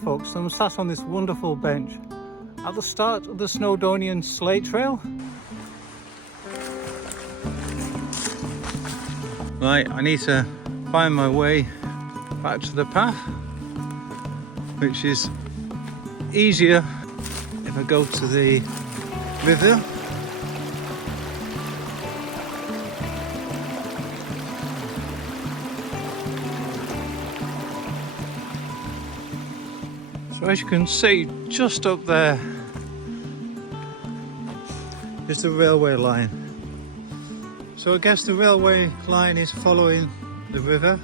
folks, I'm sat on this wonderful bench at the start of the Snowdonia Slate Trail. Right, I need to find my way back to the path, which is easier if I go to the river. So as you can see, just up there is the railway line. So I guess the railway line is following the river.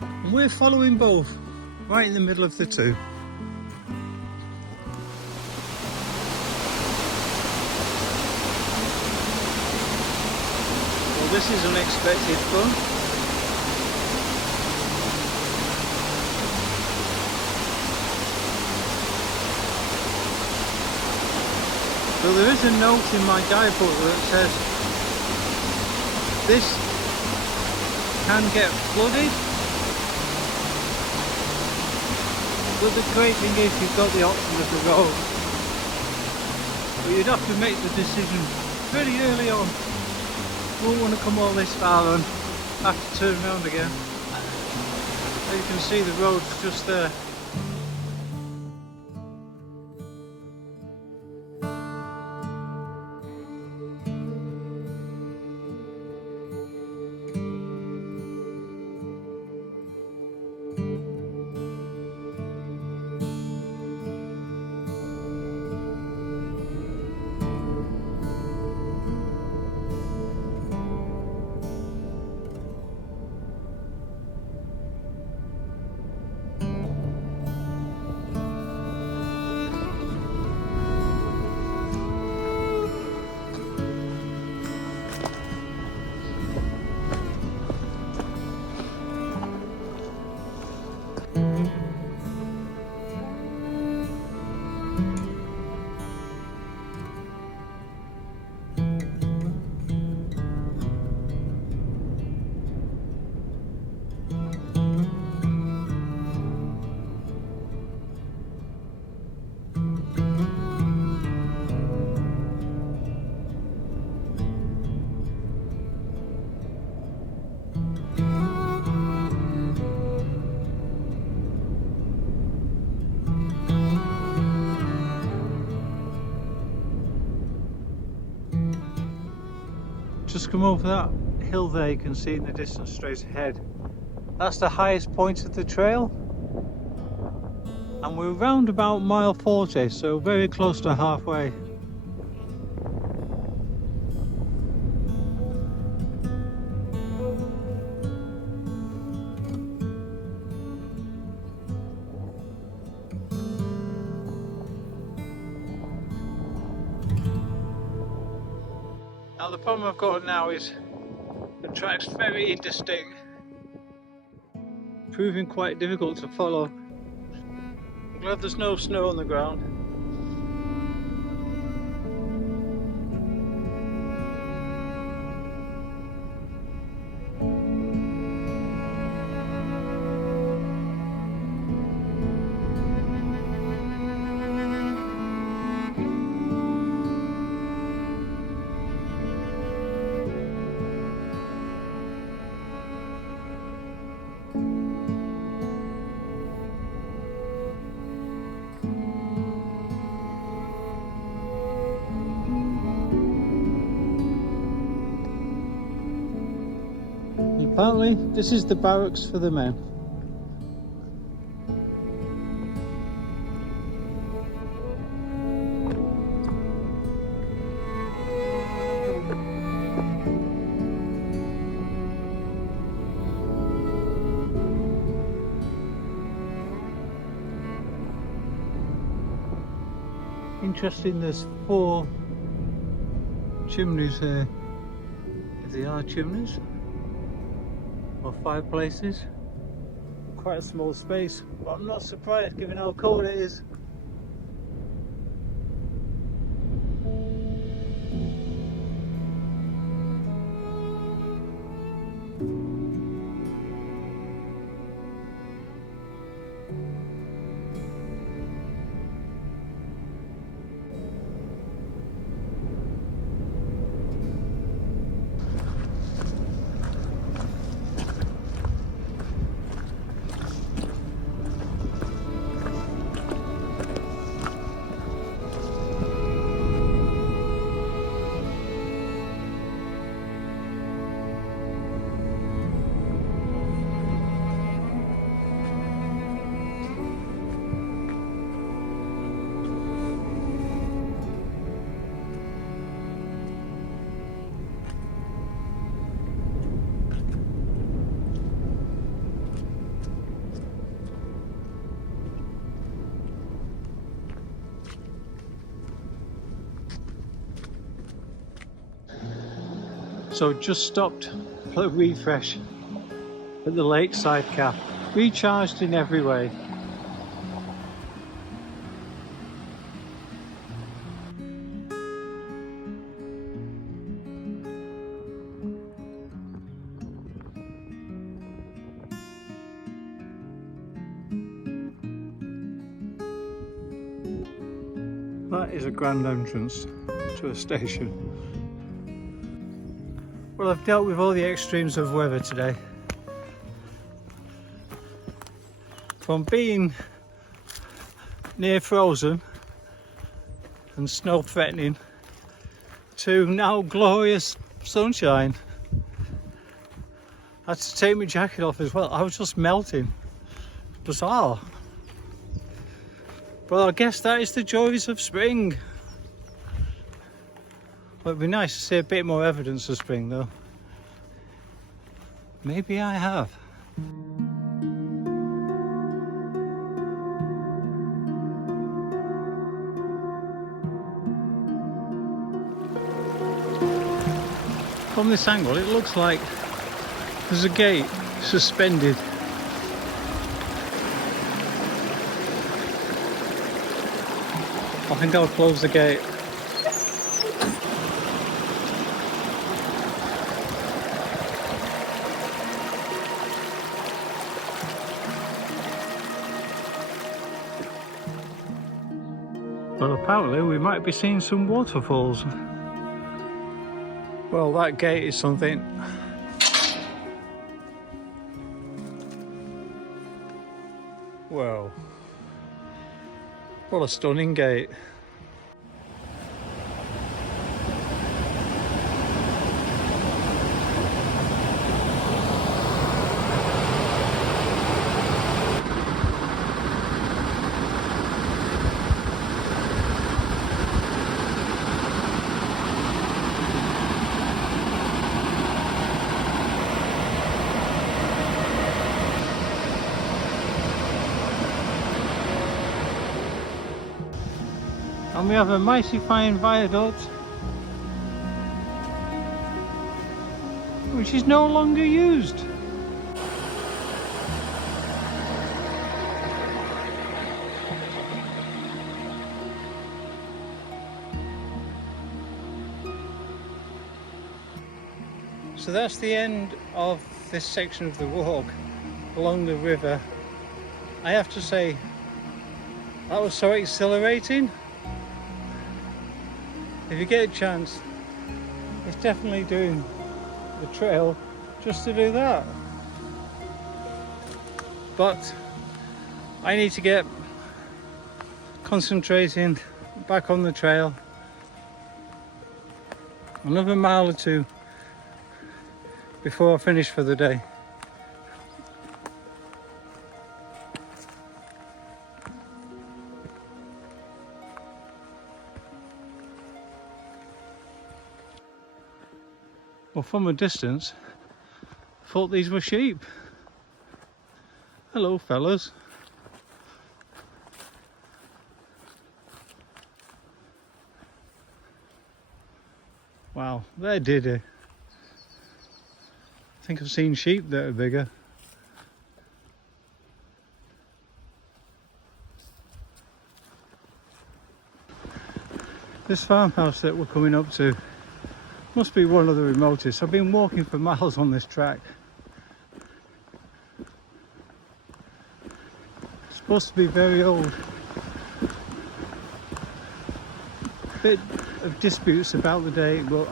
And we're following both, right in the middle of the two. Well, this is unexpected fun. So there is a note in my guidebook that says this can get flooded, but the great thing is you've got the option of the road, but you'd have to make the decision pretty early on. You won't want to come all this far and have to turn around again. As you can see, the road's just there. Just come over that hill there, you can see in the distance straight ahead. That's the highest point of the trail. And we're around about mile 40, so very close to halfway. Now the problem I've got now is the track's very indistinct, proving quite difficult to follow. I'm glad there's no snow on the ground. Apparently, this is the barracks for the men. Interesting, there's 4 chimneys here, if they are chimneys. Or fireplaces. Quite a small space, but I'm not surprised given how cold it is. So just stopped for a refresh at the lakeside cap. Recharged in every way. That is a grand entrance to a station. Well, I've dealt with all the extremes of weather today. From being near frozen and snow threatening to now glorious sunshine. I had to take my jacket off as well. I was just melting. Bizarre. But I guess that is the joys of spring. Well, it'd be nice to see a bit more evidence of spring though. Maybe I have. From this angle, it looks like there's a gate suspended. I think I'll close the gate. Well, apparently we might be seeing some waterfalls. Well, that gate is something. Well, what a stunning gate. And we have a mighty fine viaduct which is no longer used. So that's the end of this section of the walk along the river. I have to say, that was so exhilarating. If you get a chance, it's definitely doing the trail just to do that. But I need to get concentrating back on the trail. Another mile or two before I finish for the day. Well, from a distance, I thought these were sheep. Hello, fellas. Wow, they did it. I think I've seen sheep that are bigger. This farmhouse that we're coming up to must be one of the remotest. I've been walking for miles on this track. It's supposed to be very old. Bit of disputes about the date, but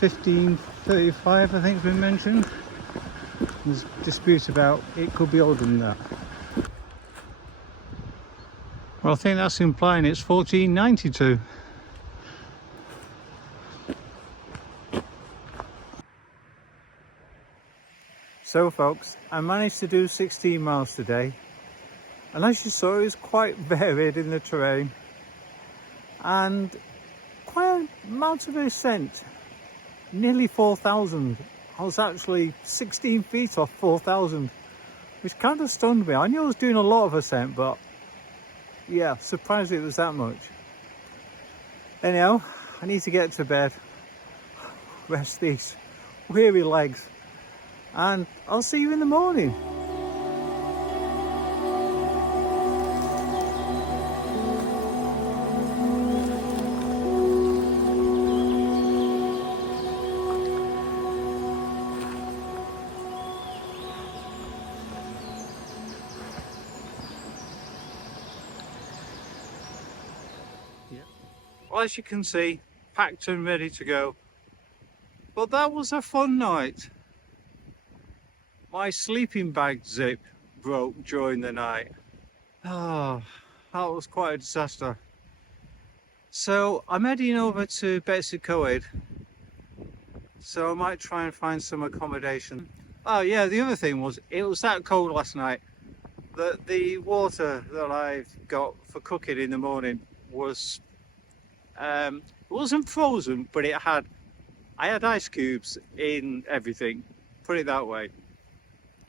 1535 I think has been mentioned. There's disputes about it could be older than that. Well, I think that's implying it's 1492. So folks, I managed to do 16 miles today, and as you saw, it was quite varied in the terrain and quite an amount of ascent, nearly 4,000. I was actually 16 feet off 4,000, which kind of stunned me. I knew I was doing a lot of ascent, but yeah, surprised it was that much. Anyhow, I need to get to bed, rest these weary legs, and I'll see you in the morning. Well, as you can see, packed and ready to go. But that was a fun night. My sleeping bag zip broke during the night. Oh, that was quite a disaster. So I'm heading over to Betws-y-Coed. So I might try and find some accommodation. Oh yeah, the other thing was, it was that cold last night that the water that I've got for cooking in the morning was it wasn't frozen, but I had ice cubes in everything, put it that way.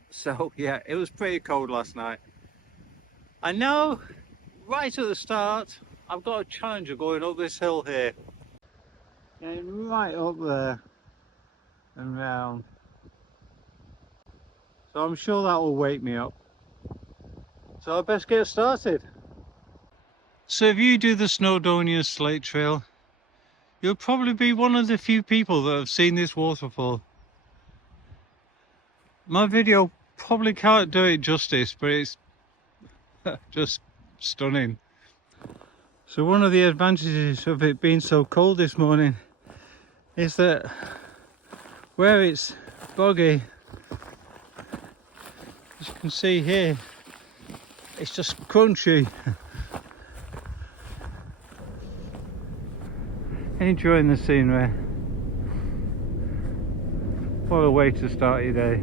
So yeah, it was pretty cold last night. And now, right at the start, I've got a challenger going up this hill here. And right up there and round. So I'm sure that will wake me up. So I best get started. So if you do the Snowdonia Slate Trail, you'll probably be one of the few people that have seen this waterfall. My video probably can't do it justice, but it's just stunning. So one of the advantages of it being so cold this morning is that where it's boggy, as you can see here, it's just crunchy. Enjoying the scenery. What a way to start your day.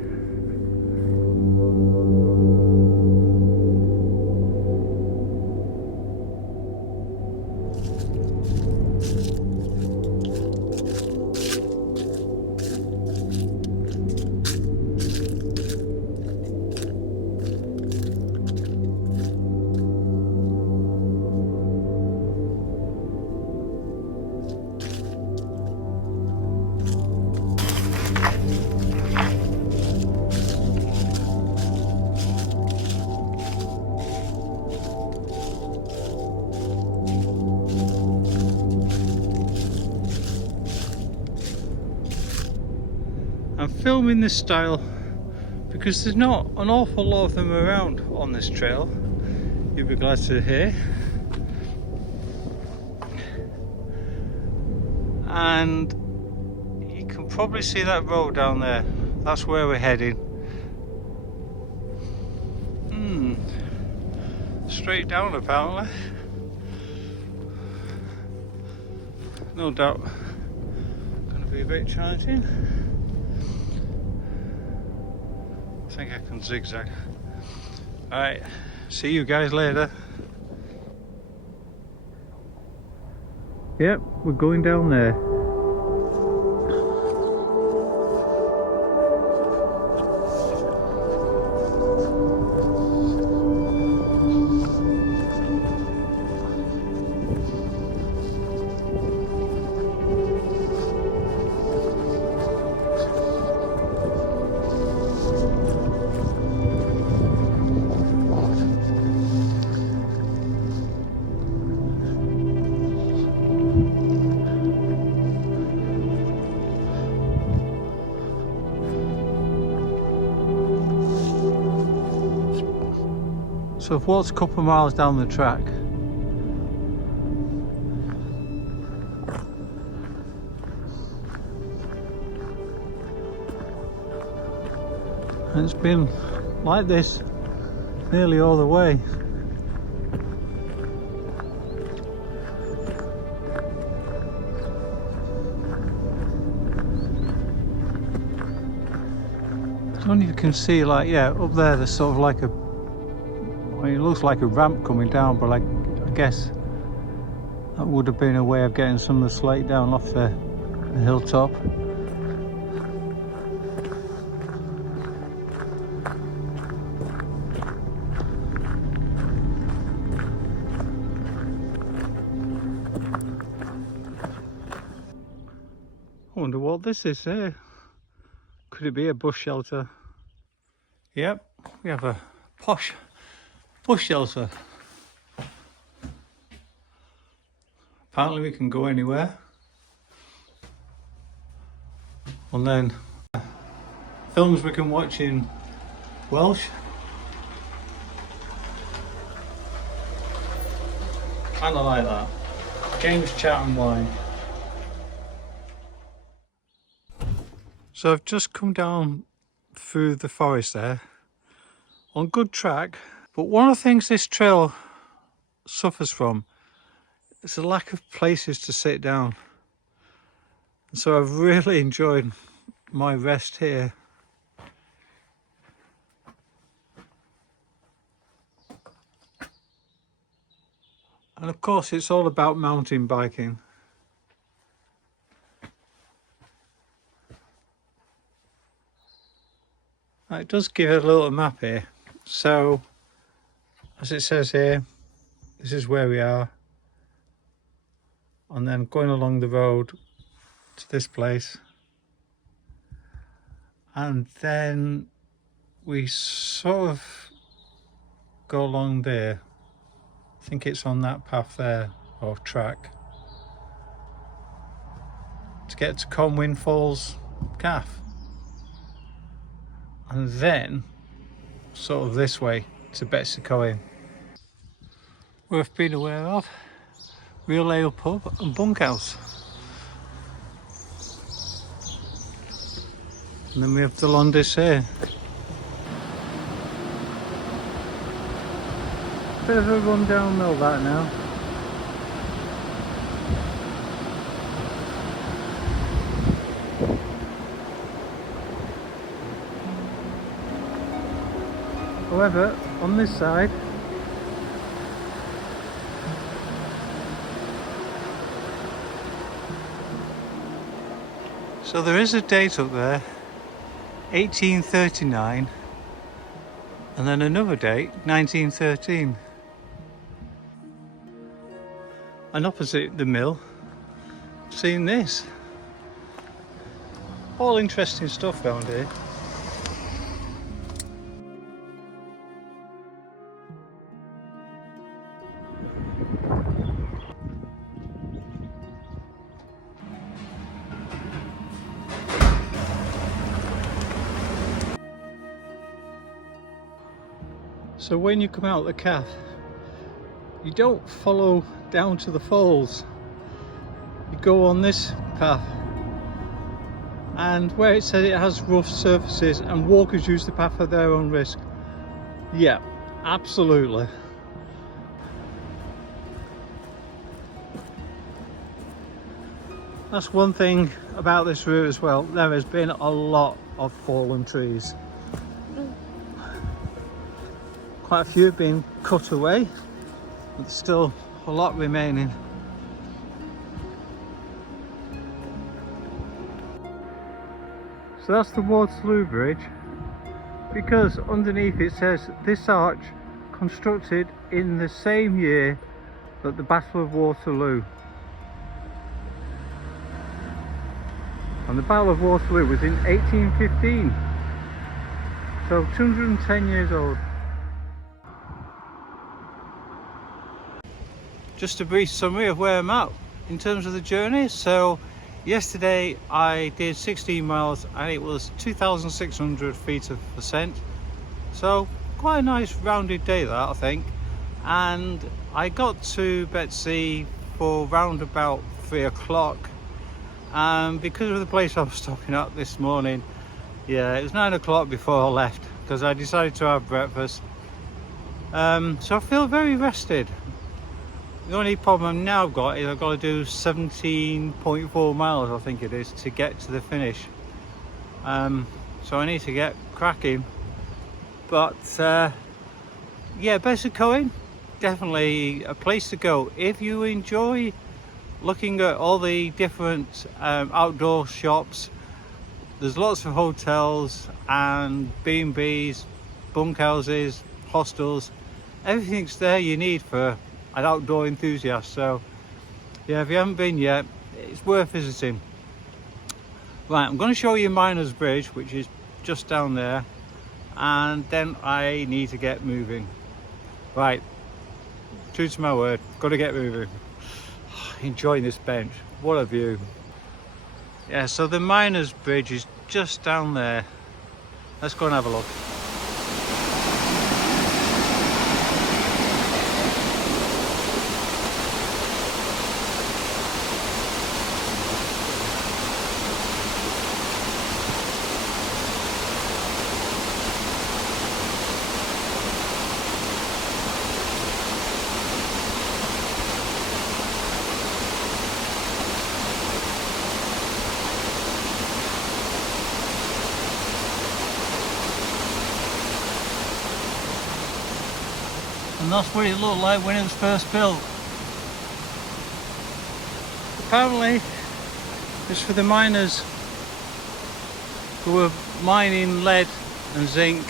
I'm filming this style because there's not an awful lot of them around on this trail, you'll be glad to hear. And you can probably see that road down there. That's where we're heading. Straight down apparently. No doubt going to be a bit challenging. I think I can zigzag. Alright, see you guys later. Yep, we're going down there. So I've walked a couple of miles down the track. And it's been like this nearly all the way. I don't know if you can see, like, yeah, up there there's sort of like a, well, it looks like a ramp coming down, but like, I guess that would have been a way of getting some of the slate down off the hilltop. I wonder what this is here. Could it be a bush shelter? Yep, we have a posh bush shelter. Apparently we can go anywhere. And then films we can watch in Welsh. Kind of like that. Games, chat and wine. So I've just come down through the forest there on good track, but one of the things this trail suffers from is a lack of places to sit down. So I've really enjoyed my rest here. And of course it's all about mountain biking. It does give a little map here. So as it says here, this is where we are. And then going along the road to this place. And then we sort of go along there. I think it's on that path there, or track, to get to Conwyn Falls Calf. And then sort of this way to Betws-y-Coed. Worth being aware of. Real Ale Pub and Bunkhouse. And then we have the Londis here. Bit of a run downhill that now. However, on this side, so there is a date up there, 1839, and then another date, 1913. And opposite the mill, seeing this. All interesting stuff around here. So when you come out the Calf, you don't follow down to the falls. You go on this path, and where it says it has rough surfaces and walkers use the path at their own risk. Yeah, absolutely. That's one thing about this route as well. There has been a lot of fallen trees. Quite a few have been cut away, but there's still a lot remaining. So that's the Waterloo Bridge, because underneath it says this arch constructed in the same year that the Battle of Waterloo. And the Battle of Waterloo was in 1815, so 210 years old. Just a brief summary of where I'm at in terms of the journey. So yesterday I did 16 miles and it was 2,600 feet of ascent. So quite a nice rounded day that, I think. And I got to Betws-y for round about 3 o'clock. And because of the place I was stopping at this morning, yeah, it was 9 o'clock before I left because I decided to have breakfast. So I feel very rested. The only problem I've now got is I've got to do 17.4 miles, I think it is, to get to the finish. So I need to get cracking. But yeah, Betws-y-Coed, definitely a place to go if you enjoy looking at all the different outdoor shops. There's lots of hotels and B&Bs, bunkhouses, hostels. Everything's there you need for an outdoor enthusiast. So yeah, if you haven't been yet, it's worth visiting. Right, I'm going to show you Miners Bridge, which is just down there, and then I need to get moving. Right, true to my word, got to get moving. Enjoying this bench, what a view. Yeah, so the Miners Bridge is just down there. Let's go and have a look. And that's what it looked like when it was first built. Apparently it's for the miners who were mining lead and zinc,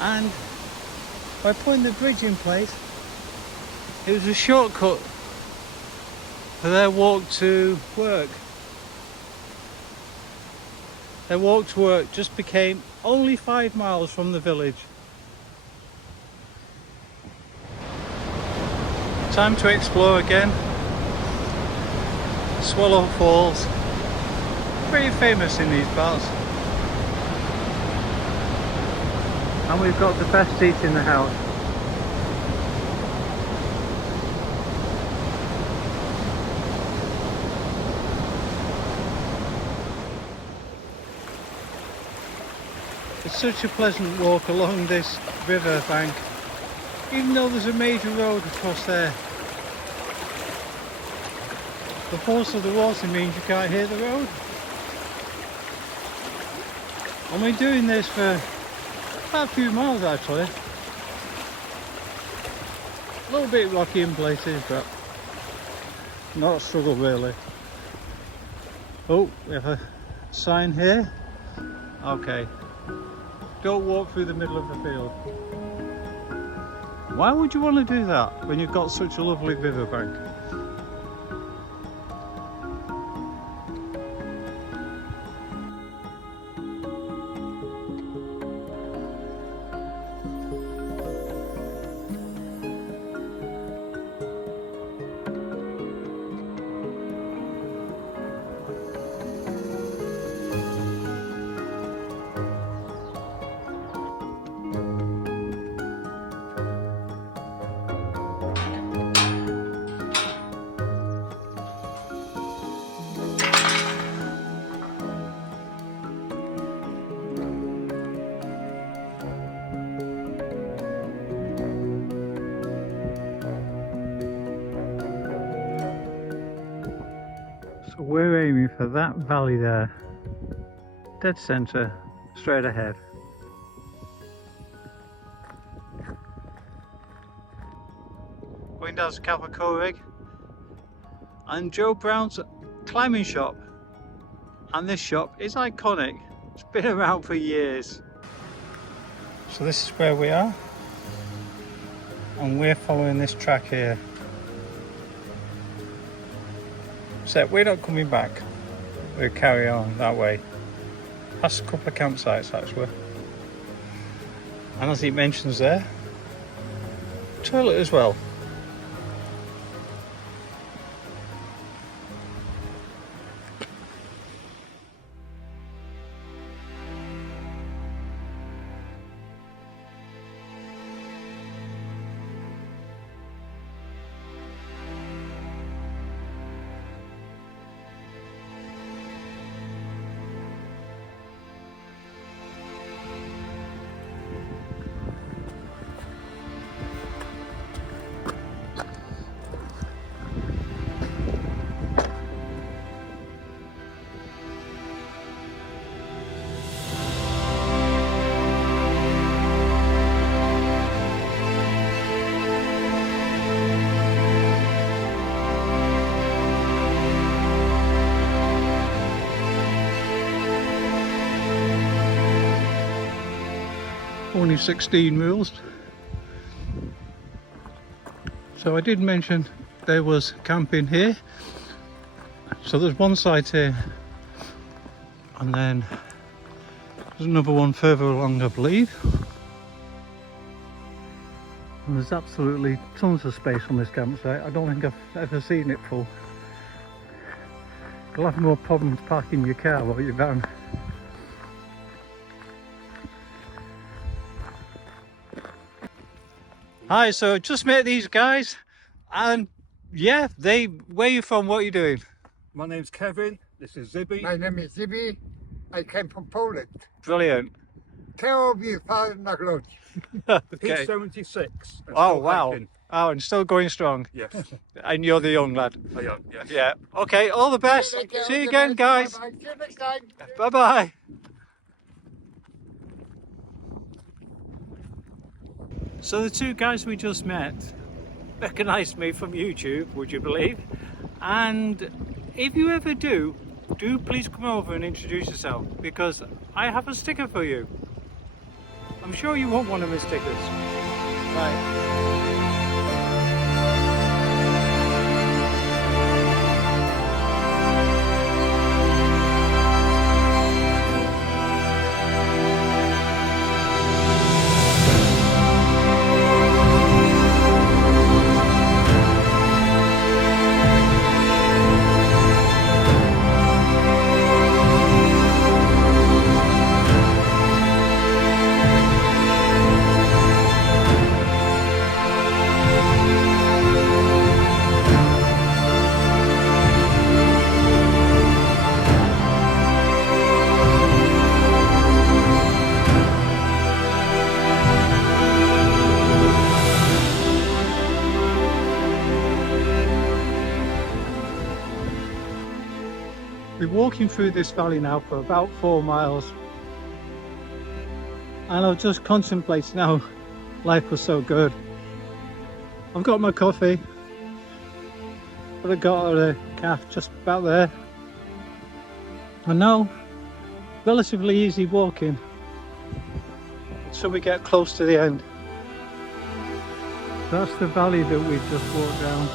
and by putting the bridge in place it was a shortcut for their walk to work. Their walk to work just became only 5 miles from the village. Time to explore again. Swallow Falls, pretty famous in these parts. And we've got the best seats in the house. It's such a pleasant walk along this river bank, even though there's a major road across there. The force of the water means you can't hear the road. And we're doing this for about a few miles actually. A little bit rocky in places, but not a struggle really. Oh, we have a sign here. Okay. Don't walk through the middle of the field. Why would you want to do that when you've got such a lovely riverbank? So we're aiming for that valley there, dead centre, straight ahead. Going down to Betws-y-Coed and Joe Brown's climbing shop, and this shop is iconic. It's been around for years. So this is where we are, and we're following this track here. So we're not coming back, we'll carry on that way. Past a couple of campsites actually. And as it mentions there, toilet as well. Only 16 mules. So I did mention there was camping here. So there's one site here, and then there's another one further along, I believe. And there's absolutely tons of space on this campsite. I don't think I've ever seen it full. You'll have more problems parking your car while you're down. Hi, so just met these guys, and yeah, where are you from, what are you doing? My name's Kevin, this is Zibby. My name is Zibby. I came from Poland. Brilliant. Tell me, Father Naglod. Okay. P76. Oh wow. Oh, and still going strong. Yes. And you're the young lad. I am, yes. Yeah. Okay, all the best. See you again, guys. Bye-bye. See you next time. Bye-bye. So the two guys we just met recognised me from YouTube, would you believe? And if you ever do please come over and introduce yourself, because I have a sticker for you. I'm sure you want one of my stickers. Right. We're walking through this valley now for about 4 miles, and I've just contemplated how life was so good. I've got my coffee, but I got a calf just about there, and now relatively easy walking until we get close to the end. That's the valley that we just walked down.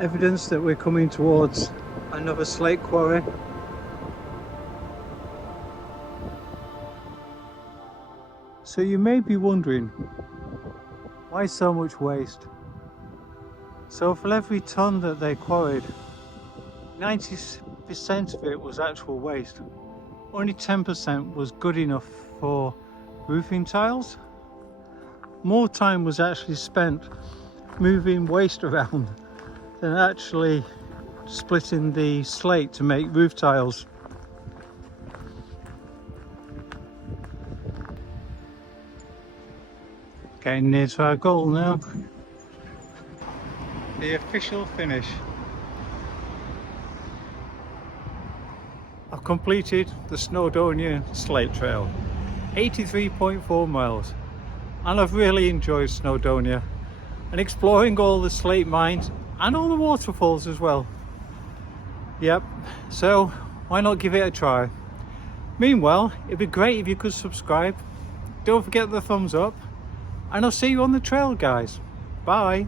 Evidence that we're coming towards another slate quarry. So you may be wondering, why so much waste? So for every ton that they quarried, 90% of it was actual waste. Only 10% was good enough for roofing tiles. More time was actually spent moving waste around than actually splitting the slate to make roof tiles. Getting near to our goal now. The official finish. I've completed the Snowdonia Slate Trail, 83.4 miles, and I've really enjoyed Snowdonia and exploring all the slate mines and all the waterfalls as well. Yep, so why not give it a try? Meanwhile, it'd be great if you could subscribe. Don't forget the thumbs up, and I'll see you on the trail, guys. Bye.